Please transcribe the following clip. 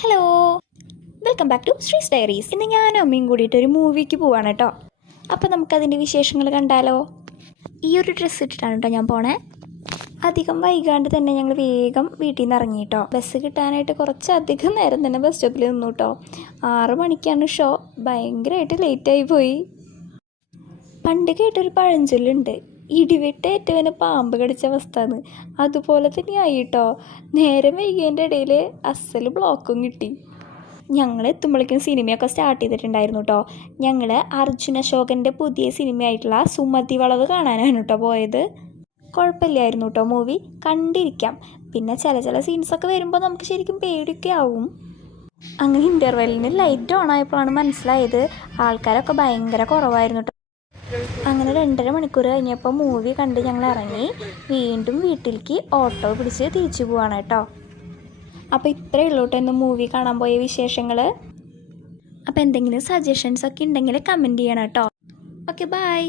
Hello, welcome back to Sree's diaries. ഇന്ന് ഞാനും അമ്മയും കൂടിയിട്ട് ഒരു മൂവിക്ക് പോവാണ് കേട്ടോ. അപ്പോൾ നമുക്കതിൻ്റെ വിശേഷങ്ങൾ കണ്ടാലോ. ഈ ഒരു ഡ്രസ്സ് ഇട്ടിട്ടാണ് കേട്ടോ ഞാൻ പോണേ. അധികം വൈകാണ്ട് തന്നെ ഞങ്ങൾ വേഗം വീട്ടിൽ നിന്ന് ഇറങ്ങി കേട്ടോ. ബസ് കിട്ടാനായിട്ട് കുറച്ചധികം നേരം തന്നെ ബസ് സ്റ്റോപ്പിൽ നിന്നു കേട്ടോ. 6 മണിക്കാണ് ഷോ. ഭയങ്കരമായിട്ട് ലേറ്റായി പോയി. പണ്ട് കേട്ടൊരു പഴഞ്ചൊല്ലുണ്ട്, ഇടിവെട്ട് ഏറ്റവന് പാമ്പ് കടിച്ച അവസ്ഥന്ന്. അതുപോലെ തന്നെയായി കേട്ടോ. നേരം വൈകിയതിൻ്റെ ഇടയിൽ അസൽ ബ്ലോക്കും കിട്ടി. ഞങ്ങൾ എത്തുമ്പോഴേക്കും സിനിമയൊക്കെ സ്റ്റാർട്ട് ചെയ്തിട്ടുണ്ടായിരുന്നു കേട്ടോ. ഞങ്ങൾ അർജുൻ അശോകൻ്റെ പുതിയ സിനിമയായിട്ടുള്ള സുമതി വളവ് കാണാനാണ് കേട്ടോ പോയത്. കുഴപ്പമില്ലായിരുന്നു കേട്ടോ മൂവി, കണ്ടിരിക്കാം. പിന്നെ ചില സീൻസൊക്കെ വരുമ്പോൾ നമുക്ക് ശരിക്കും പേടിയൊക്കെ ആവും. അങ്ങനെ ഇൻ്റർവെല്ലിന് ലൈറ്റ് ഓൺ ആയപ്പോഴാണ് മനസ്സിലായത് ആൾക്കാരൊക്കെ ഭയങ്കര കുറവായിരുന്നു കേട്ടോ. അങ്ങനെ 2.5 മണിക്കൂർ കഴിഞ്ഞപ്പോൾ മൂവി കണ്ട് ഞങ്ങൾ ഇറങ്ങി വീണ്ടും വീട്ടിലേക്ക് ഓട്ടോ പിടിച്ച് തിരിച്ചു പോവാണ് കേട്ടോ. അപ്പോൾ ഇത്രയേ ഉള്ളൂ കേട്ടോ ഇന്ന് മൂവി കാണാൻ പോയ വിശേഷങ്ങൾ. അപ്പോൾ എന്തെങ്കിലും സജഷൻസൊക്കെ ഉണ്ടെങ്കിൽ കമൻറ്റ് ചെയ്യണം കേട്ടോ. Okay, by.